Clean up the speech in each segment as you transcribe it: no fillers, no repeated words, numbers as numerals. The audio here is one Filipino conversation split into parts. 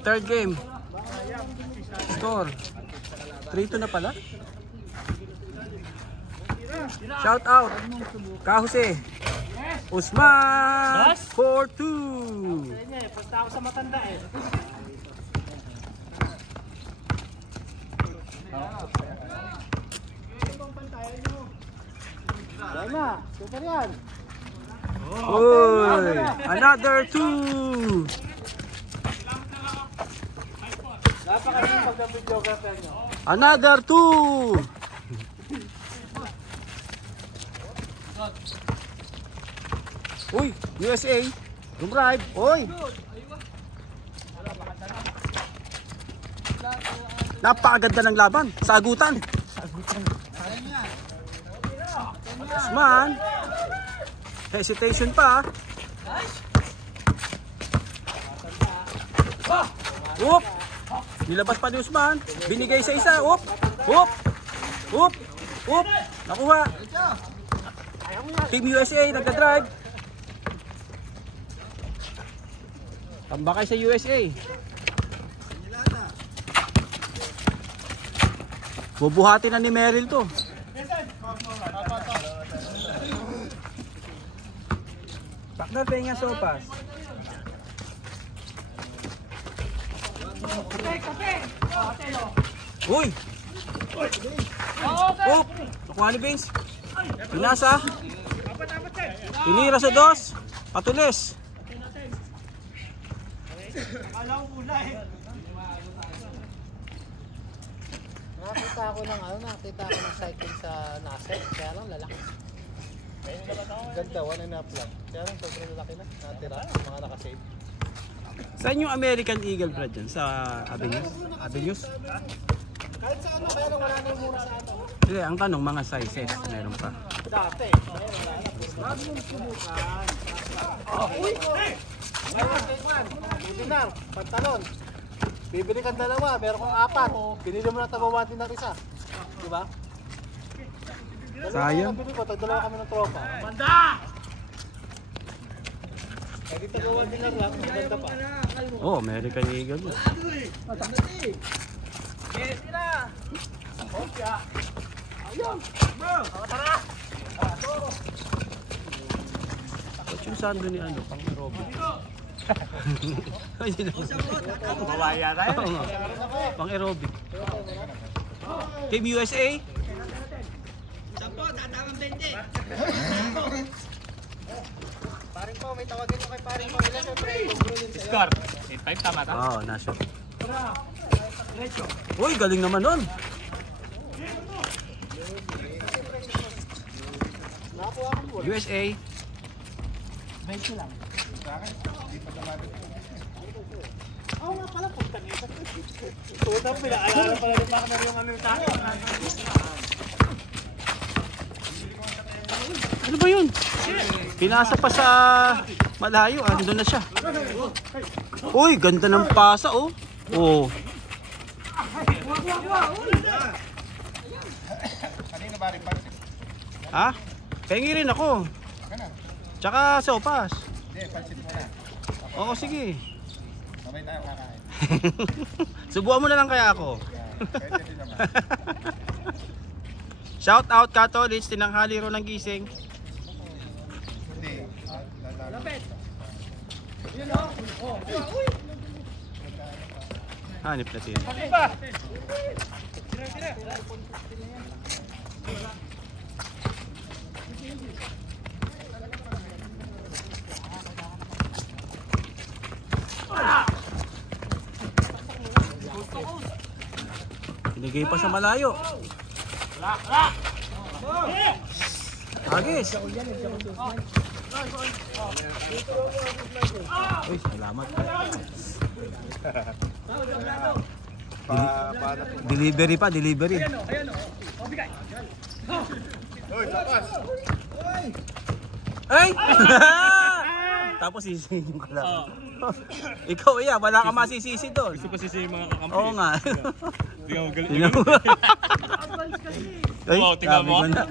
Third game. Score. 3-2 na pala. Shout out. Kahuse. Usman. 4-2. Basta ako sa matanda eh. Wala na. Super yan. Uy. Another 2. Napakasipag ng videographer nyo. Another 2. Uy, USA. Dumrive. Uy. Napakaganda ng laban. Sagutan. Usman. Hesitation pa. Oop. Nilabas pa ni Usman. Binigay sa isa. Oop. Oop. Oop. Oop. Nakuha. Team USA nagka-drive. Tambakay sa USA. Bubuhati na ni Meryl to. Partner, penga sopas. Uy! Oop! Nakuha ni Vince. Pinasa. Tinira sa dos. Patulis. Nakakita ako ng cycling sa Nasser, kaya lang lalaki. Ganda, 1.5 lang. Kaya lang sobrang lalaki na, natira, mga nakasave. Saan yung American Eagle Brad dyan? Sa Avenues? Avenues? Kahit sa ano, kaya lang wala na yung mura sa ato. Hindi, ang tanong, mga sizes, meron pa. Dati, wag mong subukan. Uy! Dinar, pantalon. Bibili kang dalawa, meron kang 4. Binili mo na tabawan din ng isa. Diba? Sayang. Bibili ko, dalawa kami ng tropa. Banda! Pwede tabawan din lang, maganda pa. Oh, American Eagle. Yes, na! Hopya! Ayun! Bro! Tara! What's yung sando ni ano? Pang aerobic. Mawaya tayo. Pang aerobic. Team USA. Sampo, tatamang 20. Paring po, may tawagin mo kay paring po. Ilan yung pre? Score. 8-5 tama ta? Oo, nasa. Uy, galing naman nun. USA. 20 lang. Oo nga pala, pagtang isa. Tunang pinaalala pala ni Pakmer yung ano yung tayo. Ano ba yun? Pinasa pa sa malayo. Andun na siya. Uy, ganda ng pasa oh. Oh. Ha? Pengi rin ako. Tsaka sopas. Hindi, pansit mo na. Oo, sige. Sabay tayo kakain. Subukan mo na lang kaya ako. Pwede din naman. Shout out Catholics, tinanghali ro ng gising. Hindi. Lapit. Hanip na siya. Binigay pa sa malayo. Agis. Uy, salamat. Delivery pa, delivery. Uy, tapas. Ay! Tapos sisihin ko lang. Ikaw iya, wala ka masisisi doon. Gusto pa sisi yung mga kakampi. Oo nga. Hindi ako galit. Ay, Wow, tingnan mo. sabi ko na.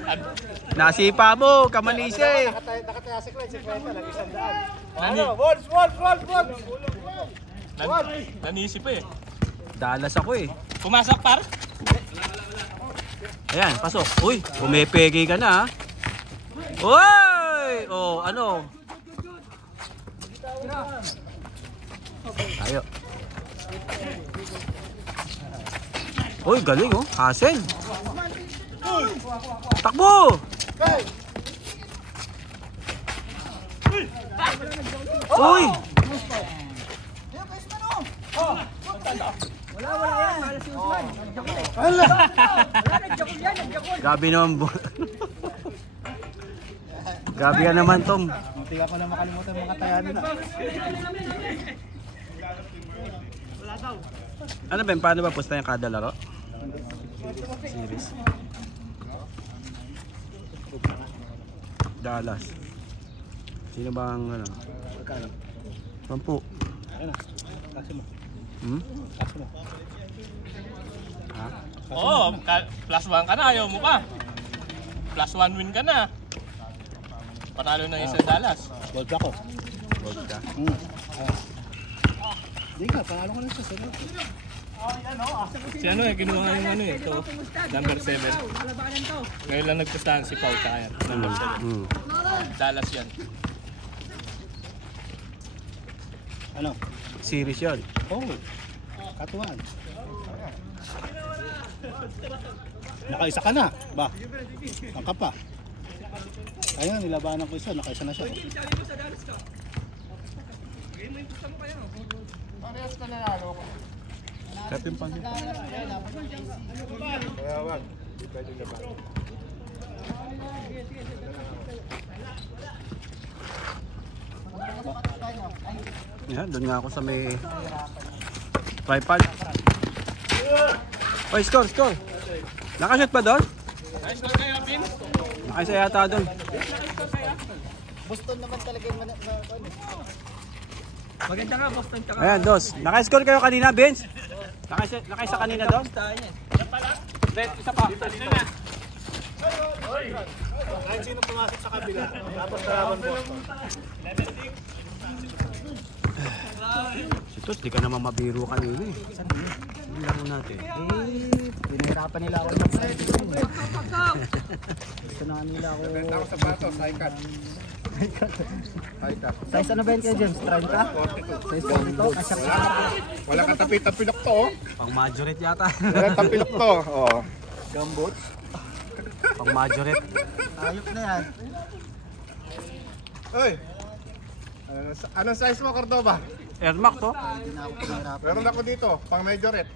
Nasipa mo, kamanise. Nakataya si Clyde, si Clyde lang, 100. Nani? Wolves! Nanisi pa eh. Dallas ako eh. Pumasok par. Ayan, pasok. Uy, pumepege ka na ha. Uy! Oh, ano? Tayo. Uy, galing oh. Hassel. Takbo! Uy! Gabi naman bo. Gabi ka naman, Tom. Munti ako na makalimutan mga taya nila. Ano ba, paano ba pusta yung kada laro? Series. Dallas. Sino ba ang ano? 10. Kasi mo. Hmm? Kasi mo. Ha? Oo, plus 1 ka na, ayaw mo pa. Plus 1 win ka na. Panalo na yung sa Dallas. Gold ako. Gold ka. Hindi ka, panalo ko na siya. Sarap. Si ano eh, kinuha yung ano eh, ito, number 7. Ngayon lang nagpustahan si Pau Kaya, number 7. Hmm. Dallas yan. Ano? Series yun. Oh, katuan. Nakaisa ka na, ba? Ang ka pa. Ayun, nilabanan ko isa, nakaisa na siya. Parehas ka nanalo ko. Kapin pa niya. Kaya wag. Di pwede na ba? Yan, doon nga ako sa may tripod. Oy, score! Nakashoot ba doon? Nice goal kayo, Pin. Nakisa yata doon. Boston naman talaga yung Maganda nga, Boston tsaka. Ayan, dos. Nakascore kayo kanina, Vince? Nakaisa kanina doon? Isa pa. kahit sino pumasok sa kabila. Tapos kalaban Boston. Si Tos, di ka naman mabiro kanina eh. Hindi lang natin. Pinahirapan nila ako ng gusto na nila ako. Benta ko sapatos, high cut. High cut. Size ano ba yun kayo, James? 30? Size 42? Kasya ka. Wala kang tapilok to, oh. Pang majorette yata. Wala kang tapilok to, oh. Gumboots? Pang majorette. Ayok na yan. Uy! Anong size mo, Cordoba? Air Max to? Hindi na ako pinahirapan. Meron ako dito, pang majorette.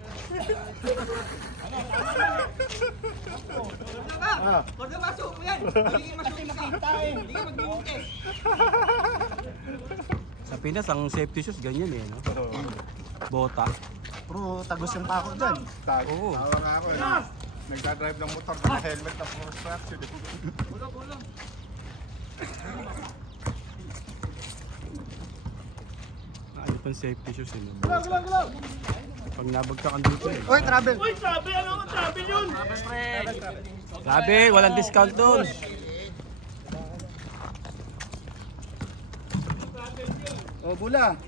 Ah. Sa Pinas, ang safety shoes ganyan eh, no? Bota. Bro, tagos yung pako dyan. Tago. Oo. Tawa nga ako eh. Nagdadrive ng motor, naka-helmet na full straps yun. Ano pang safety shoes eh, no? Pag nabagtakan dito eh. Uy, travel! Grabe, walang discount doon. Oh, bula!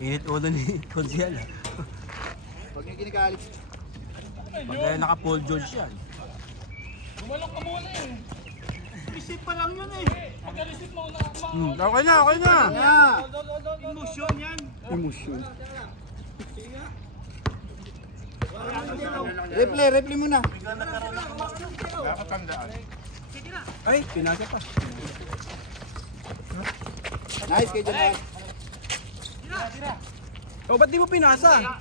Init ulo ni Konsyal. Huwag niyo ginagalit. Pag naka-Paul George yan. Gumalok ka muna eh. Isip pa lang yun eh. Pagka-receive mo na Okay na, okay na. Emotion yan. Emotion. Replay muna. Nakatandaan. Ay, pinasa pa. Nice kay Jamal. Oh, ba't di mo pinasa?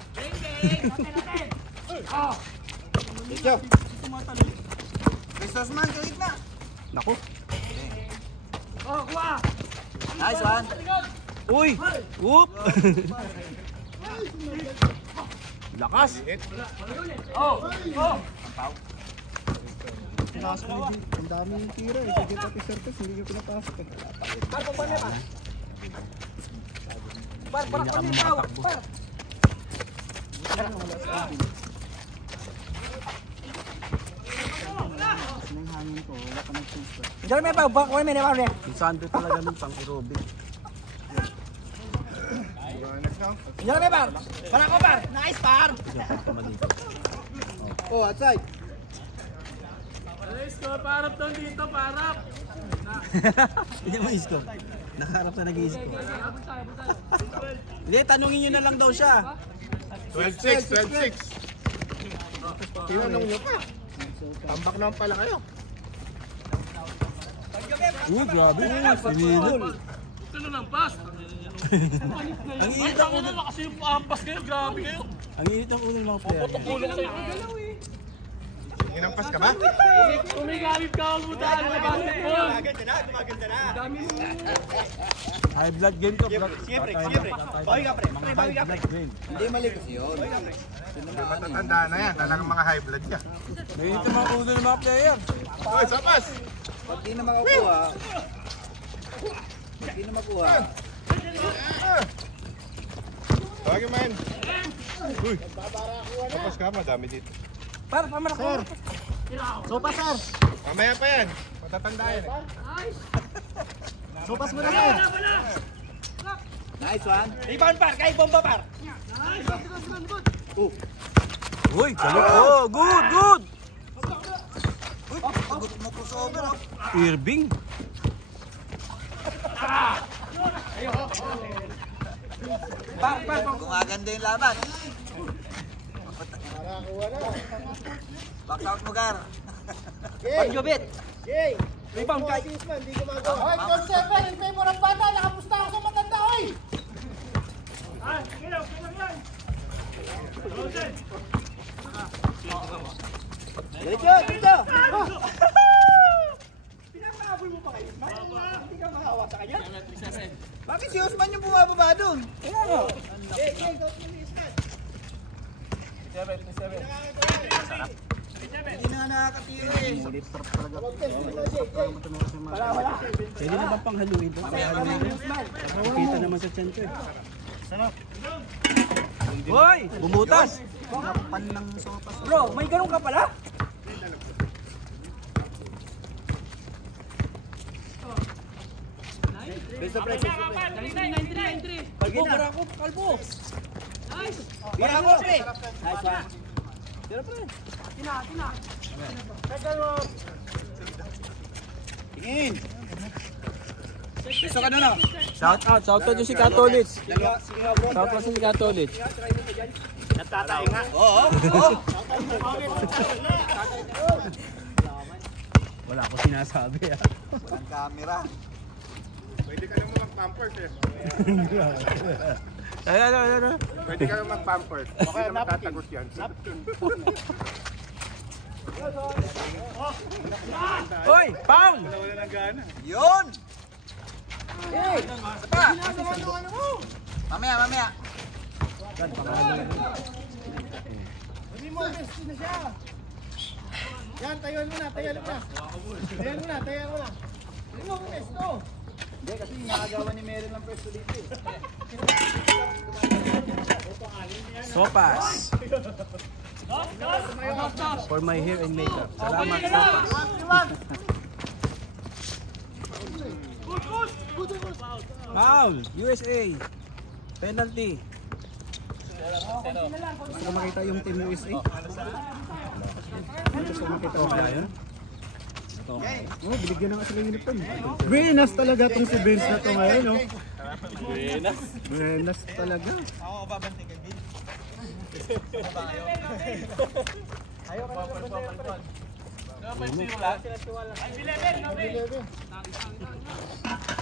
Ito. Christos man, kawit na. Naku. Nice one. Uy! Whoop! Lakas! Pinasok mo din. Ang dami yung tira eh. Sige pati circus, hindi nyo pinapasok eh. Hindi na kami makatakbo. Nang hangin ko, wala ka nag-super. Yung Sandro talaga nun pang aerobic. Yan na par. Para ko par. Nice par. Oh, outside. Alis ko, parap doon dito, parap. Hindi mo isko. Nakaharap sa nag-iisko. Hindi, tanungin nyo na lang daw siya. 12-6. Tinanong nyo pa. Tambak naman pala kayo. Grabe. Sinilip. Ano lang, pass. Ang init ang ulo. Kasi yung ampas kayo, grabe kayo. Ang init ang ulo ng mga player. Tulong kayo. Inampas ka ba? Tumigalit ka ang buta ng basketball. High blood game to. Sige pre. Bawi ka pre. High blood game. Hindi mali kasi yun. Hindi matatanda na yan. Talagang mga high blood yan. Mainit ang mga ulo ng mga player. Hoy, sapas! Pag di na makukuha. Hindi na makuha. Tawagin mo yan. Uy, sapas ka. Madami dito. Para, pamana ko. Sopas sir. Mamaya pa yan. Matatanda yan eh. Sopas mo na sir. Nice one. Rebound par. Kay bomba par. Uy, galing. Oh, good. Sagot mo crossover oh. Irving. Gumaganda yung laban. Back out mo gar. Pagjubit. Rebound kay. Hoy, conserver, in favor ng bata, nakapusta ako sa matanda, hoy! Dito. Bakit si Usman yung bumababa doon? Hindi na nakakatiro eh. Pwede na bang panghaluin to? Kita naman sa tiyan ko eh. Hoy! Bumutas! Bro, may ganun ka pala? Best of break. Kalbo, barako, kalbo. Nice. Barako, pre. Nice one. Tira, pre. Tina. Tingin. Beso ka doon, oh. Shout out yung si Katolich. Shout out si Katolich. Oo. Wala ko sinasabi ah. Ang camera. Pwede ka naman mag-pampers eh. Ano. Pwede ka naman mag-pampers. Okay, matatagot yan. Hoy! Foul! Yun! Pa! Mamaya. Yan, tayo mo na. Tayo mo na. Hindi mo pwesto. Hindi, kasi nakagawa ni Meron ng pwesto dito eh. Sopas. For my hair and makeup. Salamat, Sopas. Foul! USA! Penalty! Gusto ko makita yung team USA? Gusto ko makita yung yun? Oh, binigyan na nga sila yung uniform. Buenas talaga tong si Vince na to ngayon, no? Buenas talaga. Ako babanti kay Bill.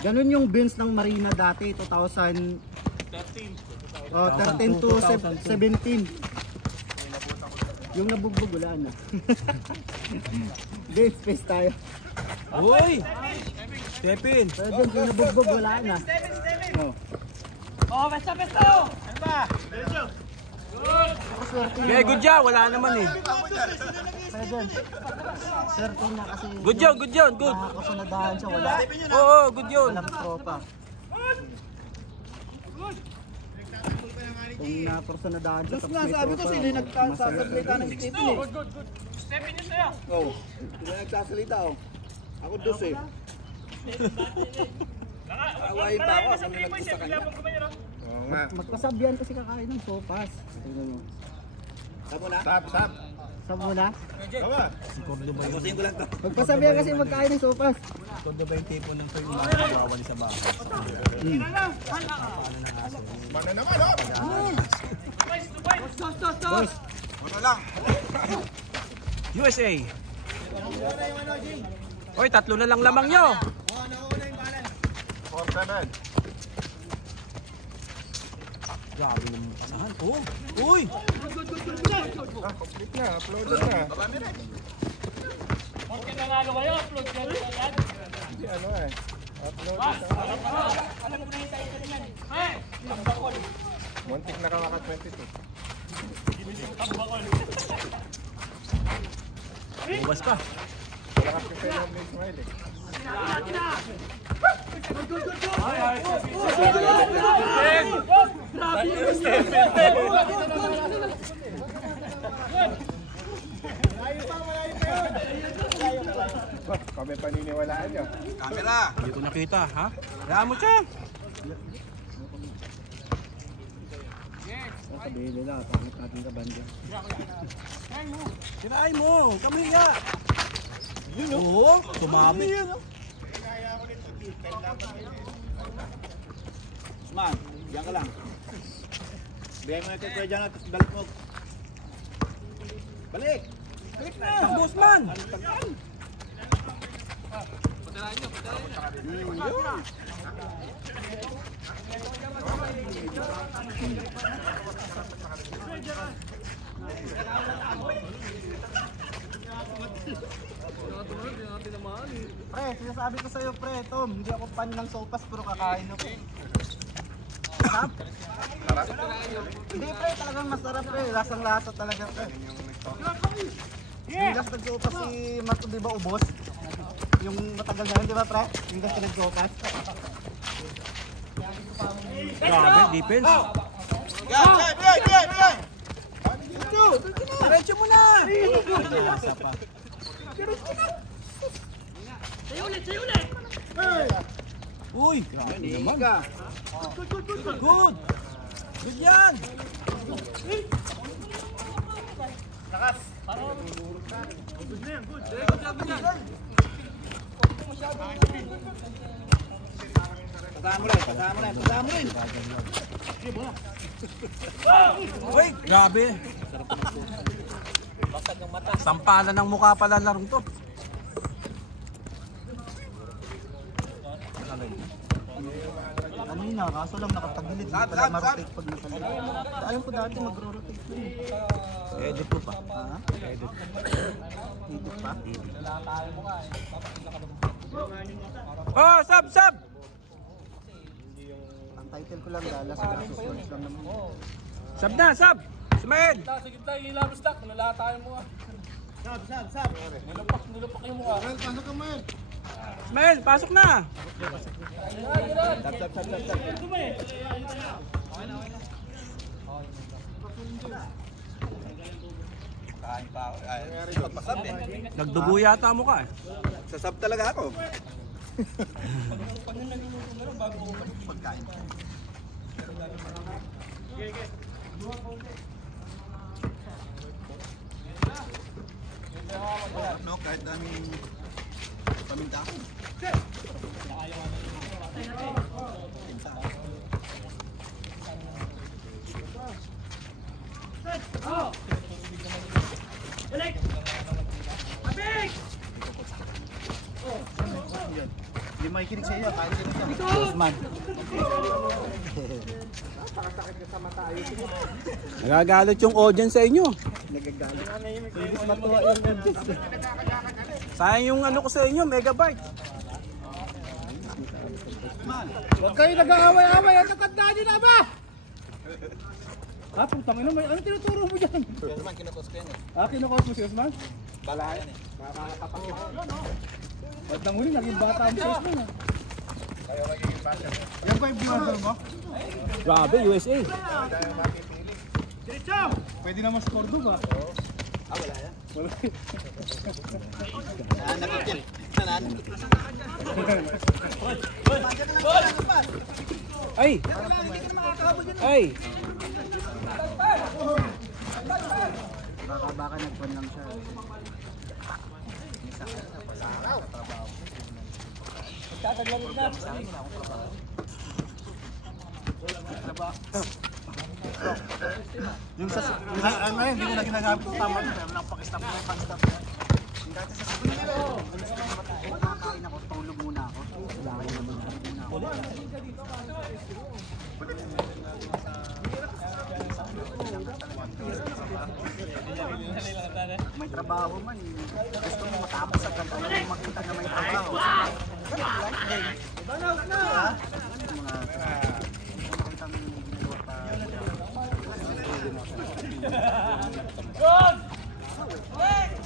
Ganun yung Benz ng Marina dati, 2013. 13 to 17. Yung nabugbog, wala na. Benz, space tayo. Uy! Stepin! Pero Benz, yung nabugbog, wala na. Okay, good job! Wala naman eh. Pero Benz, certain na kasi Good job, good job, good! nakasunadahan siya, wala. Oo, good yun! Walang tropa. Kung nakursunadahan siya sa may Sabi ko, tropa, sino yung nagsasalita ng Stephen eh? Good. Stephen yun sa'yo. Oo. Sino yung nagsasalita oh? Ako dos eh. Awayin pa ako, sabi nagpo sa kanya. nga. Magkasabyan kasi kakain ng sopas. Tingnan mo. Stop, stop. Sab muna. Tawa. Magkasabyan kasi magkain ng sopas. Todo ba yung tipo ng tayo nakakawali sa bahay? Mana naman, oh. Boss. Ano lang. USA! Oy, 3 na lang lamang nyo! 4-7. Grabe naman pasahan. Oh! Uy! Ah, complete na. Upload na. Kung nanalo kayo, upload ka rin agad. Hindi, ano eh. Upload na. Alam ko na yung title niyan. Muntik na ka 22. Bukas pa. Wala ka prepare ng Blade Smile eh. Kami paniniwalaan nyo. Hindi ko nakita, ha? Kaya mo siya! Sabihin nila, pangit natin ka banda. Kinain mo! Kamiya! Oo! Tumami! Man, diyan ka lang. Bigay mo na kay Kuya dyan at balik mo. Balik! Balik na! Bossman! Pre, sinasabi ko sa'yo pre, Tom, hindi ako fan ng sopas pero kakain ako. Sarap? Hindi pre, talagang masarap pre, lasang-lasa talaga pre. Yung last nagsopas si Marco, di ba ubos? Yung matagal na yun, di ba pre? Yung last nagsopas. Grabe, defense! Diretso mo na! Nasa pa. Uy! Grabe naman! Good! Good yan! Pagkaan mo rin. Uy! Grabe! Sampalan ng mukha pala larong to. Kanina, kaso lang nakatagilid. Hindi pala ma-rotate pag nakagilid. Alam ko dati magro-rotate ko eh. Edit ko pa. Ha? Edit. Edit pa? Oh! Sab! Sab! Ang title ko lang Dallas versus Wolves lang naman. Sab na! Sab! Ismael! Sige tayo, ilabas tak. Nalala tayo mo. Sab. Nilupak yung mukha. Pasok ka man! Ismael! Pasok na! Nagdugo yata mo ka eh. Sasab talaga ako. No, kahit daming paminta ako. Hindi makikinig sa iyo, kahit sino siya. Bossman. Nagagalit yung audience sa inyo. Nagagalit. Hindi matuwa yung audience. Sayang yung ano ko sa inyo, megabyte. Huwag kayo nag-aaway-aaway, ang tatandaan nyo na ba? Ah, putang ina, ano tinuturo mo dyan? Usman, kinukos ko yan eh. Ah, kinukos mo si Usman? Bala yan eh. Makakapakit. Ba't nang huli, naging bata ang si Usman ah. Yan ba yung viewer mo? Grabe, USA. Pwede naman sa Cordoba. Ay! Ay! Baka nagpon lang siya. Yung sa ano yun, hindi ko na ginagamit yung tama yun. Pero nakapag-stop na yung pag-stop na. Yung dati sa sasabihin ko, kumakain ako, tulog muna ako. Kailangan naman muna ako. May trabaho man. Gusto mo matapos agad. Ayaw mo makita na may trabaho.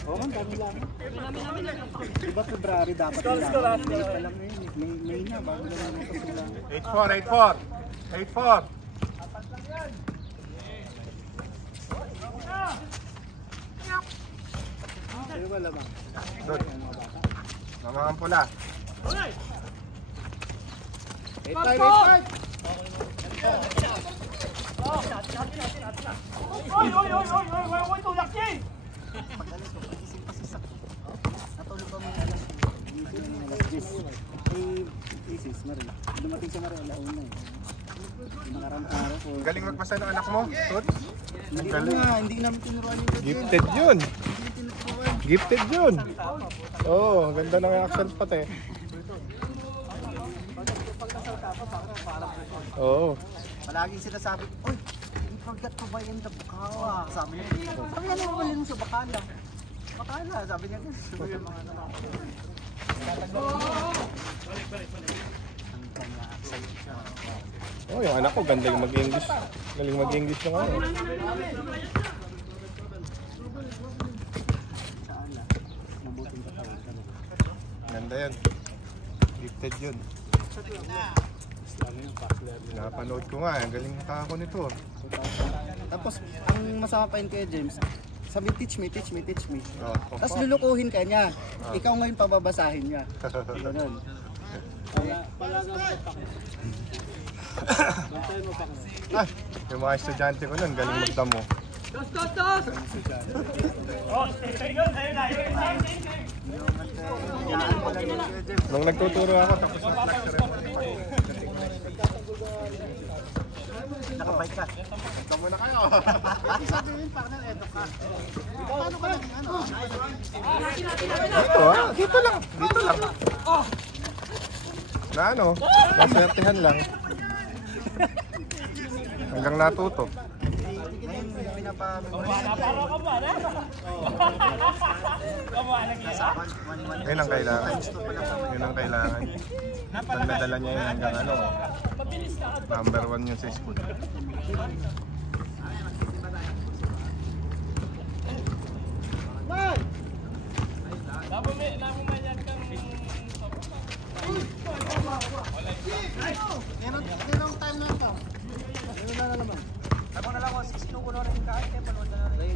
Oo, ang dami lang. Diba February dapat lang? May pa lang yun. May na, bago na lang ito sila. 8-4. Pero wala ba? Doon. Mamang pula. 8-5. Pag-alis ko, pag-isip kasi sa natulog pa mga alas. Isis, Marin. Dumating siya Marin, alauna eh. Nakarang araw ko. Galing magpasa ng anak mo. Tut. Hindi nga, hindi namin tinuruan yung video. Gifted yun. Hindi tinuruan. Gifted yun. Oo, ganda ng action pati. Pag nasalta pa, parang Oo. palaging sinasabi, uy, you forgot to buy in the Bakawa. Sabi niya, ang nanawalin mo sa Bakala. Bakala, sabi niya. Sabi yung mga naman. Oh, yung anak ko ganda yung mag-English. Galing mag-English yung ano. Mabuting katawan ka na. Ganda yan. Gifted yun. Napanood ko nga, galing ako nito. Tapos, ang masama pa yun kay James, sabi, teach me. Oh, Tapos lulukuhin ka niya. Ikaw ngayon pababasahin niya. Ganun. Ah, yung mga estudyante ko nun, galing magdamo. Nung nagtuturo ako, tapos nag-lecture ako. Nakabike ka. Ito muna kayo. Ate sabihin, partner, edo ka. Paano ka naging ano? Dito lang. Na ano, naswertihan lang. Hanggang natuto. Ngayon, pinapamemorize ka. Nasa 1 Yun ang kailangan. Yun ang kailangan. Nagdadala niya yun hanggang ano, number 1 yun sa school. Ganong time na ito. Ganun na naman. Ako na lang, 16 ko na rin kahit eh. Panood na rin.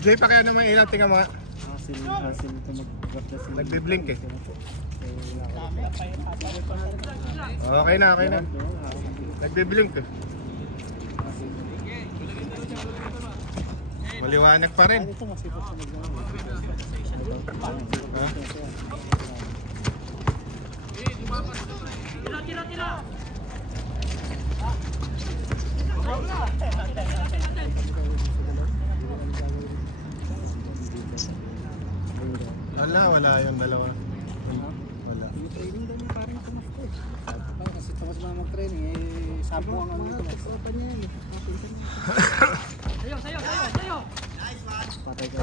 Jay, pa kaya naman ilaw, tingnan mo. Hasil ito mag-broadcast. Nagbiblink eh. Okay na. Nagbiblink eh. Maliwanag pa rin. Ito masipot sa magdala. Ha? Wala yung dalawa. Wala. Yung training daw niya parang tumakbo eh. Kasi tumas ba mag-training eh, sabo ang ano ito. Kapan niya yan eh. Sayo! Patay ka.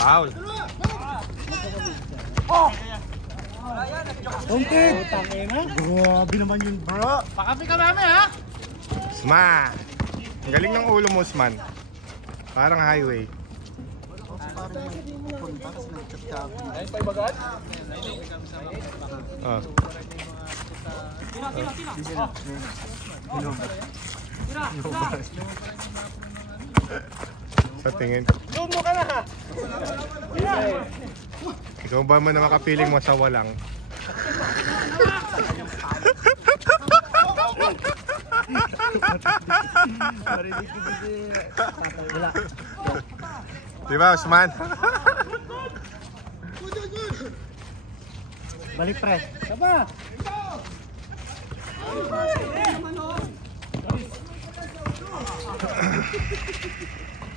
Foul. Tungkid! Tangina. Grabe naman yun bro. Pakapi ka namin ha? Smash! Ang galing ng ulo mo, Sman. Parang highway. Ayun pa yung bagat? Oh. Sa tingin. Ikaw ba man na makapiling mo sa walang? Diba, Usman? Balik pre. Saba.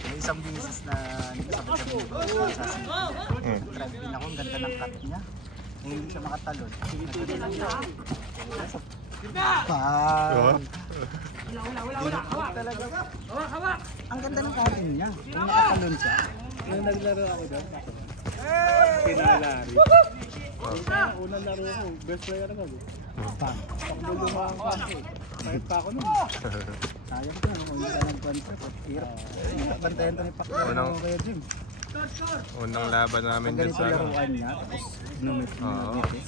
May isang beses na nagsabi kami sa drive din ako, ang ganda ng cut niya. Hindi siya makatalon. Diba? Ang ganda ng kain niya. Yung nakatalon siya. Nung naglaro ako doon, pinalari. Unang laro ko, best player ako. Takbo lumang kasi. Kahit pa ako nun. Sayang ka, kung hindi ka nag-concept. Hirap. Bantayan tayo pa Unang- kaya Jim. Unang laban namin Ang dyan ganito sa ano. laruan niya, tapos numit Oo. numitis.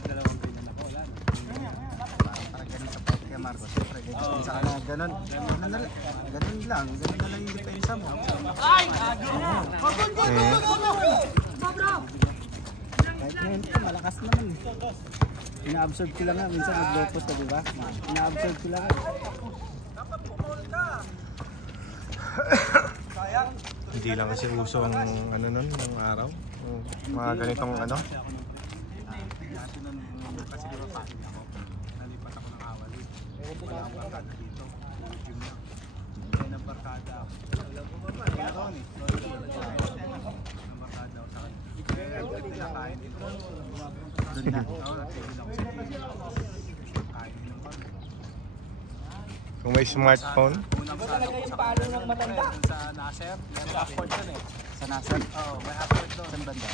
Dalawang binan ako, wala na. Parang ganun sa part kay Marcos. Siyempre, ganun sa kanila, ganun. Ganun lang yung depensa mo. Kahit ngayon, malakas naman. Ina-absorb ko lang nga, minsan nag-lopos ka, diba? Ina-absorb ko lang nga. Hindi lang kasi uso ang ano nun, ng araw. Yung mga ganitong ano. Kung may smartphone, Sa Nasser, may afford doon eh. Sa Nasser? Oo, may afford doon. Saan banda?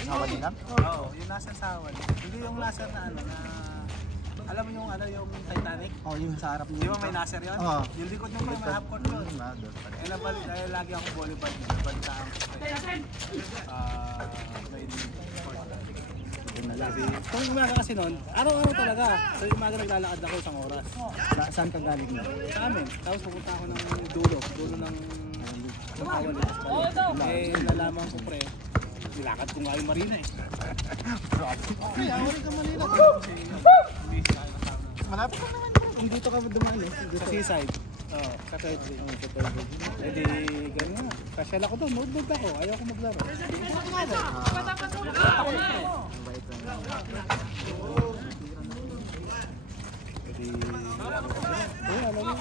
Sa Wali lang? Oo, yung Nasser sa Hawali. Hindi yung Nasser na ano na... Alam mo yung ano yung Titanic? Oh, yung sa harap Di niyo. ba may Nasser yun? Oo. Yung likod nung may afford doon. Eh nabalik, dahil lagi ako volleyball dito. Balitaan ko. May kung umaga kasi noon, araw-araw talaga. So yung umaga naglalakad ako isang oras. Saan ka galing mo? Sa amin. Tapos pupunta ako ng dulo ng Hawali. Eh nalaman ko pre, nilakad ko nga yung marina eh. Kaya ako rin ka Manila. Malapit lang naman. Kung dito ka dumaan eh. Sa seaside. Oo, sa third day. Eh di, gano'n nga. Kasyal ako doon, notebook ako. Ayaw ko maglaro. Eh di, alam mo nga,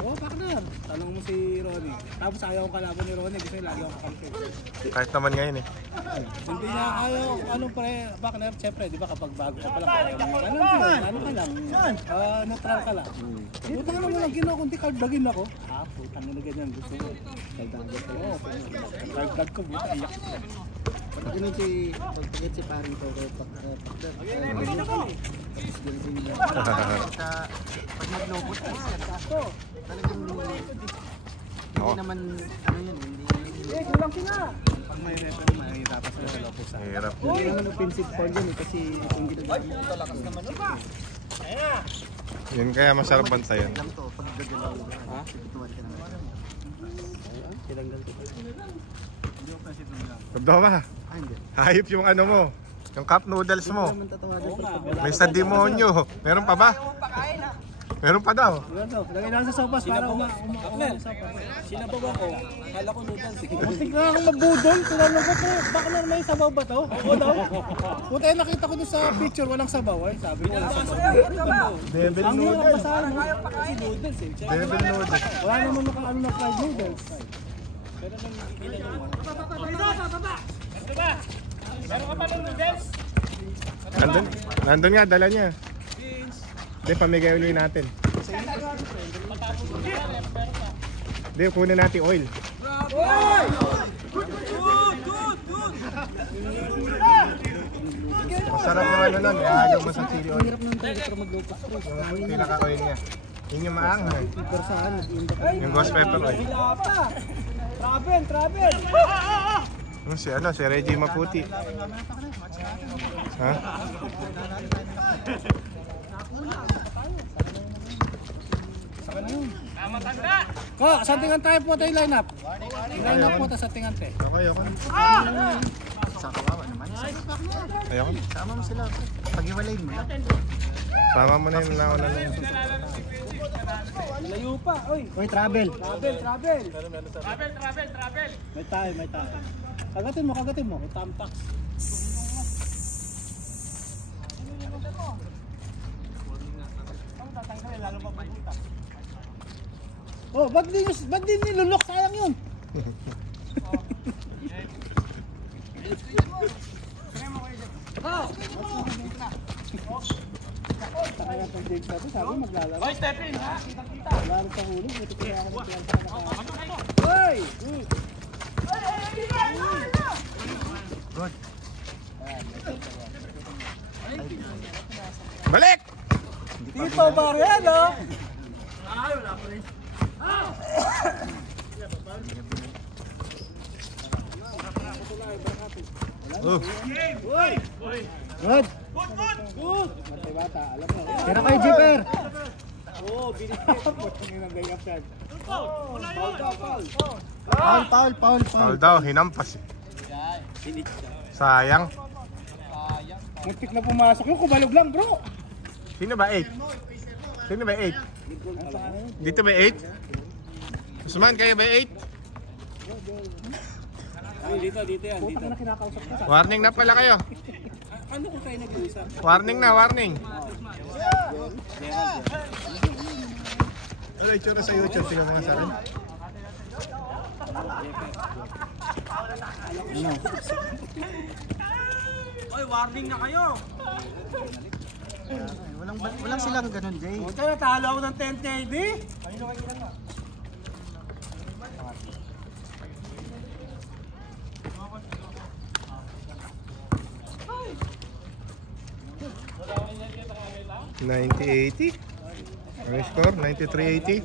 oh, partner. Tanong mo si Ronnie. Tapos ayaw kong kalaban ni Ronnie. Gusto niya lagi akong kakampi. kahit naman ngayon eh. Hindi niya ayaw. Ano pre, partner? Siyempre, di ba kapag bago ka pala. Ano ka lang? Neutral ka lang. Putang na mo lang ginawa. Kung di kaldagin ako. Ah, putang na ganyan. Gusto mo. Kaldagin ko. Oo, kaldag ko. Buta, iyak. Pag ganun si paring ko kay partner. Pag naglobot ay siya. Talagang hindi naman ano yun, hindi. Kulang sila. Pag may reto, mahihirapan sila sa lopos. Hirap. Hindi naman offensive foul yun eh kasi yung ginagawa. Yun kaya masarap bantayan. Lang to, pag gagalaw. Ha? Tutuwan ka naman. Tinanggal ko. Hindi ko kasi tumula. Kabdo ba? Ah, hindi. Hayop yung ano mo. Yung cup noodles mo. Hindi naman tatawagan sa May sa demonyo. Meron pa ba? Meron pa daw. Lagay lang sa sopas para umakuha sa sopas. Sinabaw ako. Kala ko noodles. Muntik na akong mabudol. Tinanong ko po, baka na may sabaw ba to? Oo daw. Puta yung nakita ko doon sa picture, walang sabaw. Ay, sabi ko, walang sabaw. Devil Ang hirap noodles. basahan. Kasi noodles eh. Devil noodles. Wala naman ano na fried noodles. Pero nang meron ka pa ng noodles? Nandun nga, dala niya. Hindi, pamigay ulit natin. Hindi, kunin natin oil. Masarap naman ano nun, ihalo mo sa chili oil. Yung pinaka-oil niya. Yun yung maanghang. Yung ghost pepper oil. Travel! Si Reggie Maputi. Ha? Ko, santingan tayo po tayo line up. Line up po tayo santingan tayo. Ayoko. Sa kawawa naman. Ayoko. Sama mo sila. Pag-iwalayin mo lang. Sama mo na yung nauna lang. Layo pa, oy. Uy, travel. Travel. May tayo. Kagatin mo. May tampak. Oh, ba't di nilulok? Sayang yun. Kaya pag Jake sabi maglalaro. Hoy, step in ha. Laro sa hulog, buti kaya ako ng hoy! Good. Balik! Dito Mariano. Good. Matay bata, alam mo. Tira kayo, Jipper. Oo, binigyan mo. Ang gayap yan. Foul. Foul daw, hinampas. Sayang. Muntik na pumasok yung kubalog lang, bro. Sino ba 8? Dito ba 8? Usman, kayo ba 8? Dito yan. Dito na kinakausap ko. Warning na pala kayo. Ano ko kayo nag-uusap? Warning. Ano itsura sa YouTube? Tingnan mga sa akin. Oy, warning na kayo. Walang silang ganun, Jay. Ito, natalo ako ng 10 KB. $90.80. Ano score? $93.80.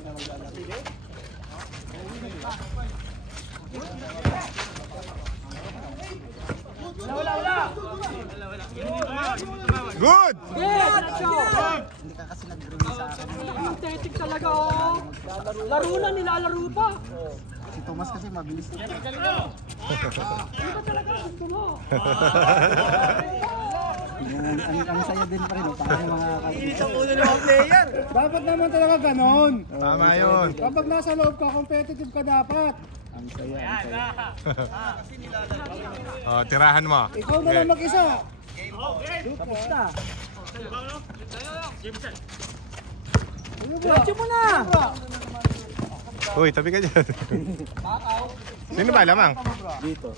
Good! Hindi ka kasi nag-release sa akin. Synthetic talaga oh. Laro na, nilalaro pa. Si Thomas kasi mabilis. Ano ba talaga gusto mo? Ang saya din pa rin. Paano mga Isang ulo ng mga player. Dapat naman talaga ganon. Tama yun. Kapag nasa loob ka, competitive ka dapat. ang saya. Oh, tirahan mo. Ikaw na lang mag-isa. Tapos na. Diretso mo na. Uy, tabi ka dyan. Sino ba lamang? Dito.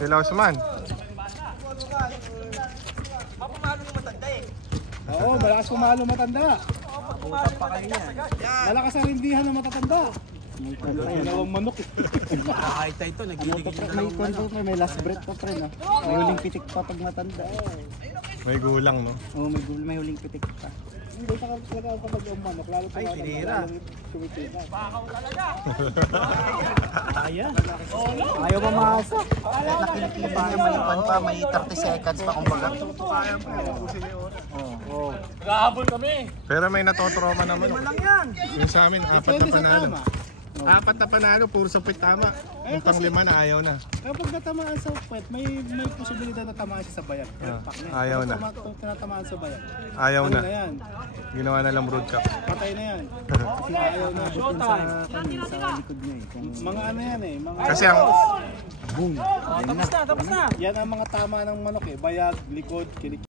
Sila Osman. Oo, malakas kumalo matanda. Malakas ang rindihan ng matatanda. Dalawang manok. Nakakita ito, nagigigil na May kwento pa, may last breath pa pre, no? May huling pitik pa pag matanda. May gulang, no? Oo, may huling pitik pa. Hindi ka talaga kapag yung manok, lalo sa mga sinira. sumitipan. Ayaw mamasok. Nakilikili pa niya may pa, may 30 seconds pa kumbaga. Kahabol kami. Pero may natotroma naman. Yung sa amin, 4 na Pwede sa panalo. tama. 4 na panalo, puro sapit tama. Yung pang 5 na ayaw na. Kapag natamaan sa puwet, may posibilidad na tamaan siya sa bayan. Ayaw na. Tinatamaan sa bayan. Ayaw Ano na. na yan? Ginawa na lang broad cup. Patay na yan. Kasi ayaw na. Showtime. Sa likod niya eh. Mga ano yan eh. Mga Kasi ang Tapos na. yan ang mga tama ng manok eh. Bayag, likod, kilik.